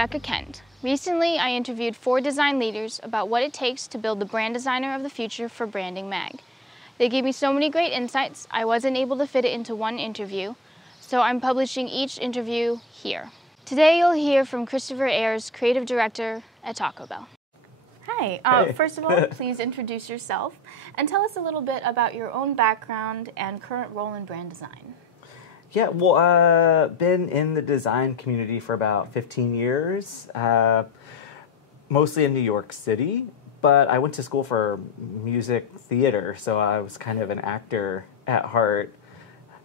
Becca Kent. Recently, I interviewed 4 design leaders about what it takes to build the brand designer of the future for Branding Mag. They gave me so many great insights, I wasn't able to fit it into one interview, so I'm publishing each interview here. Today, you'll hear from Christopher Ayres, Creative Director at Taco Bell. Hi. Hey. First of all, please introduce yourself and tell us a little bit about your own background and current role in brand design. Yeah, well, been in the design community for about 15 years, mostly in New York City, but I went to school for music theater, so I was kind of an actor at heart,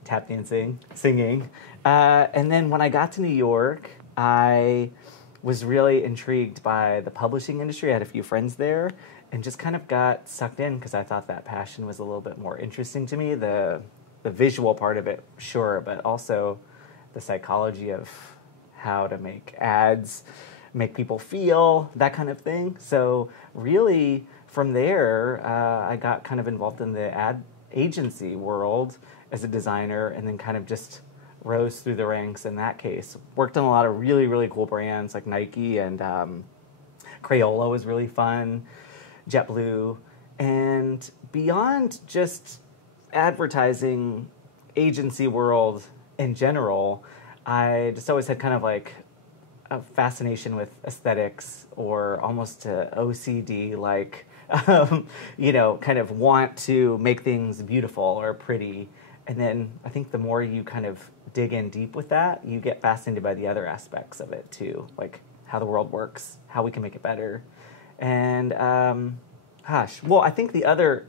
tap dancing, singing. And then when I got to New York, I was really intrigued by the publishing industry. I had a few friends there and just kind of got sucked in because I thought that passion was a little bit more interesting to me. The visual part of it, sure, but also the psychology of how to make ads, make people feel, that kind of thing. So really, from there, I got kind of involved in the ad agency world as a designer and then kind of just rose through the ranks in that case. Worked on a lot of really, really cool brands like Nike and Crayola was really fun, JetBlue, and beyond just advertising agency world in general, I just always had kind of like a fascination with aesthetics or almost a OCD, like, kind of want to make things beautiful or pretty. And then I think the more you kind of dig in deep with that, you get fascinated by the other aspects of it too, like how the world works, how we can make it better. And, I think the other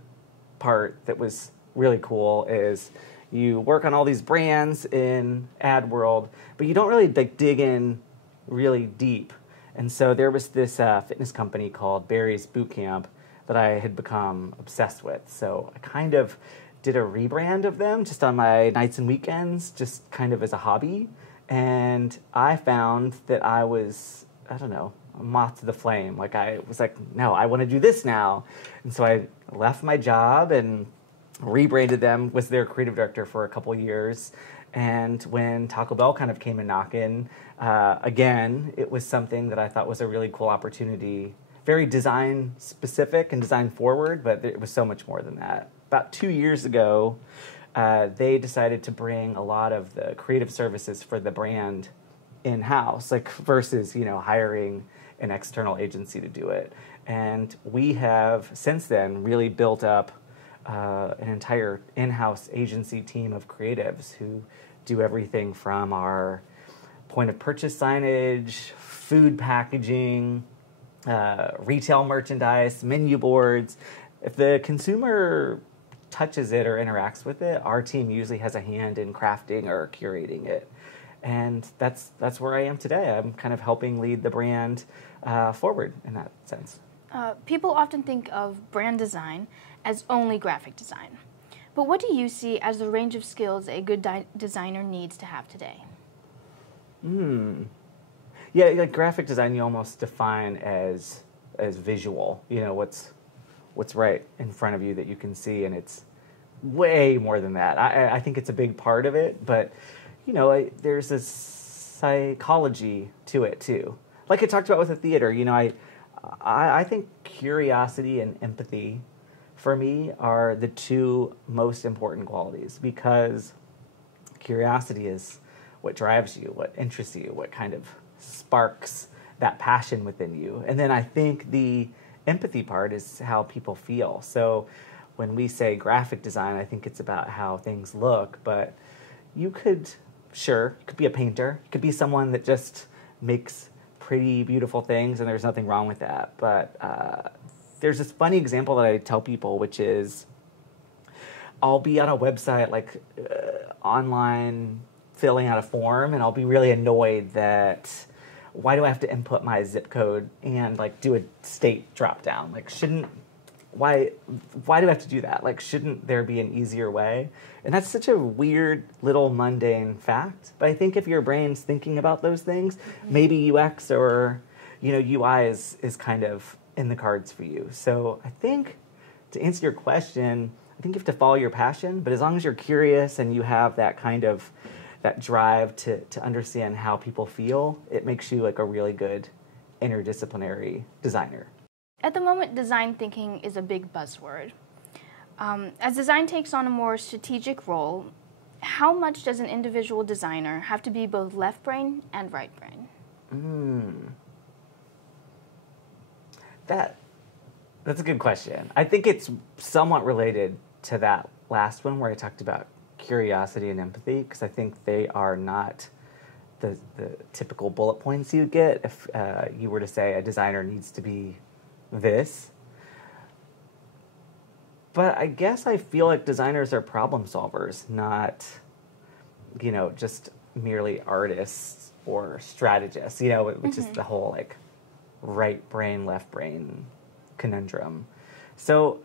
part that was really cool is you work on all these brands in ad world, but you don't really dig in really deep. And so there was this fitness company called Barry's Bootcamp that I had become obsessed with. So I kind of did a rebrand of them just on my nights and weekends, just kind of as a hobby. And I found that I was, a moth to the flame. Like I was like, no, I want to do this now. And so I left my job and rebranded them, was their creative director for a couple years. And when Taco Bell kind of came in knocking, again, it was something that I thought was a really cool opportunity. Very design specific and design forward, but it was so much more than that. About 2 years ago, they decided to bring a lot of the creative services for the brand in-house, like versus, hiring an external agency to do it. And we have since then really built up an entire in-house agency team of creatives who do everything from our point of purchase signage, food packaging, retail merchandise, menu boards. If the consumer touches it or interacts with it, our team usually has a hand in crafting or curating it. And that's where I am today. I'm kind of helping lead the brand forward in that sense. People often think of brand design as only graphic design. But what do you see as the range of skills a good designer needs to have today? Yeah, like graphic design you almost define as visual. What's right in front of you that you can see, and it's way more than that. I think it's a big part of it, but there's a psychology to it too. Like I talked about with the theater, I think curiosity and empathy for me are the two most important qualities, because curiosity is what drives you, what interests you, what kind of sparks that passion within you. And then I think the empathy part is how people feel. So when we say graphic design, I think it's about how things look, but you could be a painter, you could be someone that just makes pretty beautiful things, and there's nothing wrong with that. But there's this funny example that I tell people, which is I'll be on a website, like online, filling out a form, and I'll be really annoyed that why do I have to input my zip code and like do a state drop down? Like why do I have to do that? Like, shouldn't there be an easier way? And that's such a weird little mundane fact. But I think if your brain's thinking about those things, maybe UX or UI is kind of in the cards for you. So I think to answer your question, I think you have to follow your passion, but as long as you're curious and you have that that drive to understand how people feel, it makes you like a really good interdisciplinary designer. At the moment, design thinking is a big buzzword. As design takes on a more strategic role, how much does an individual designer have to be both left brain and right brain? That's a good question. I think it's somewhat related to that last one where I talked about curiosity and empathy, because I think they are not the typical bullet points you get if you were to say a designer needs to be this. But I guess I feel like designers are problem solvers, not, just merely artists or strategists, which is the whole like right brain, left brain conundrum. So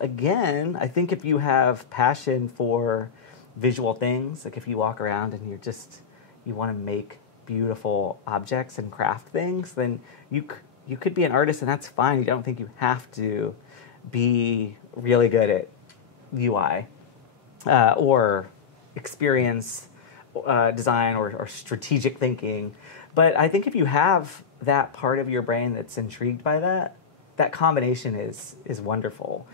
again, I think if you have passion for visual things, like if you walk around and you want to make beautiful objects and craft things, then you could be an artist, and that's fine. You don't think you have to be really good at UI or experience design or strategic thinking. But I think if you have that part of your brain that's intrigued by that combination is wonderful.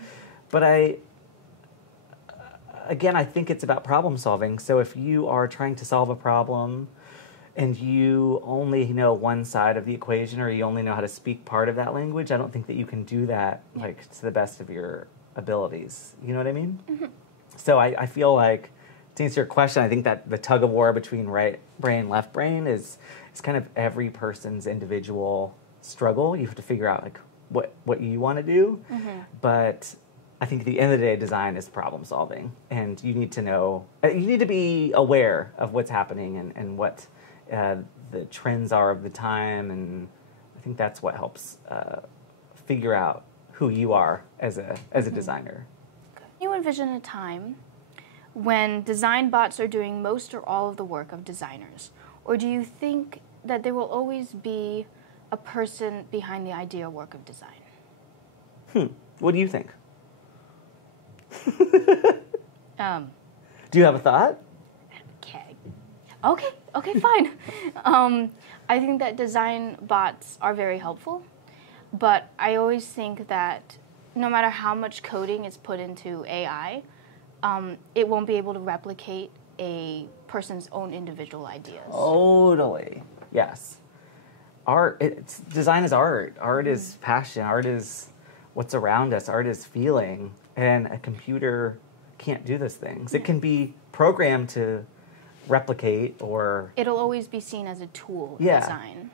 But I think it's about problem solving. So if you are trying to solve a problem and you only know one side of the equation, or you only know how to speak part of that language, I don't think that you can do that like to the best of your abilities. You know what I mean? Mm-hmm. So I feel like, to answer your question, I think that the tug of war between right brain, left brain is kind of every person's individual struggle. You have to figure out like what you want to do. Mm-hmm. But I think at the end of the day, design is problem solving, and you need to be aware of what's happening and what the trends are of the time, and I think that's what helps figure out who you are as a designer. You envision a time when design bots are doing most or all of the work of designers, or do you think that there will always be a person behind the idea work of design? What do you think? Do you have a thought? Okay, fine. I think that design bots are very helpful, but I always think that no matter how much coding is put into AI, it won't be able to replicate a person's own individual ideas. Totally. Yes. Design is art. Art is passion. Art is what's around us. Art is feeling. And a computer can't do those things. It can be programmed to replicate, or it'll always be seen as a tool in design.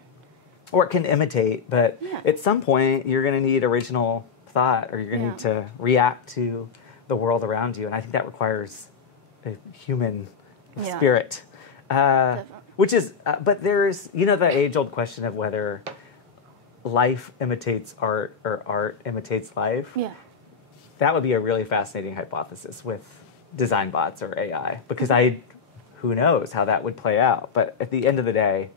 Or it can imitate, but at some point you're going to need original thought, or you're going to need to react to the world around you. And I think that requires a human spirit. Which is, but there's, the age-old question of whether life imitates art or art imitates life. Yeah. That would be a really fascinating hypothesis with design bots or AI, because who knows how that would play out. But at the end of the day,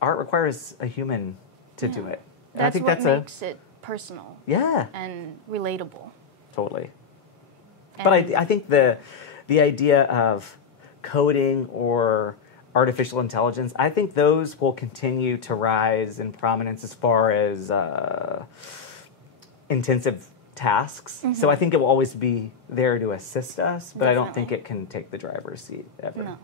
art requires a human to do it. And I think what makes it personal. Yeah. And relatable. Totally. And but I think the idea of coding or artificial intelligence, I think those will continue to rise in prominence as far as intensive tasks. Mm-hmm. So I think it will always be there to assist us, but I don't think it can take the driver's seat ever. No.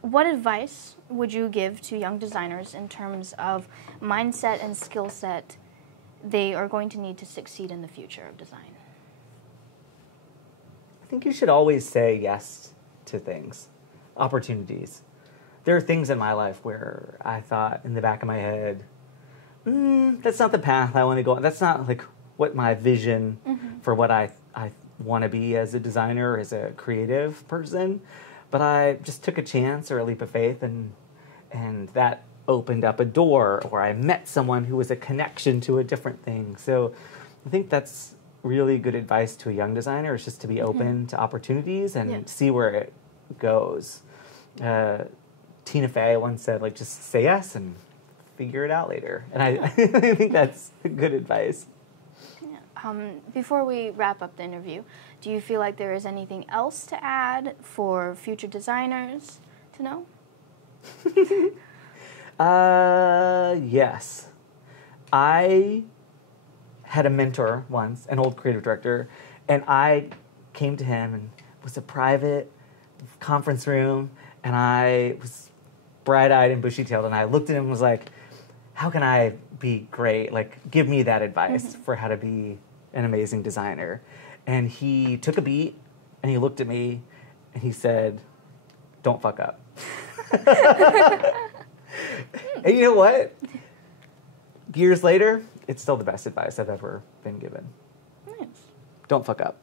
What advice would you give to young designers in terms of mindset and skill set they are going to need to succeed in the future of design? I think you should always say yes to things, opportunities. There are things in my life where I thought in the back of my head, that's not the path I want to go on. That's not like what my vision for what I want to be as a designer, as a creative person. But I just took a chance or a leap of faith, and that opened up a door, or I met someone who was a connection to a different thing. So I think that's really good advice to a young designer, is just to be open to opportunities and see where it goes. Tina Fey once said, like, just say yes and figure it out later. And I think that's good advice. Before we wrap up the interview, do you feel like there is anything else to add for future designers to know? Yes. I had a mentor once, an old creative director, and I came to him and it was a private conference room, and I was bright-eyed and bushy-tailed, and I looked at him and was like, how can I be great? Like, give me that advice for how to be an amazing designer. And he took a beat, and he looked at me, and he said, don't fuck up. And you know what? Years later, it's still the best advice I've ever been given. Nice. Don't fuck up.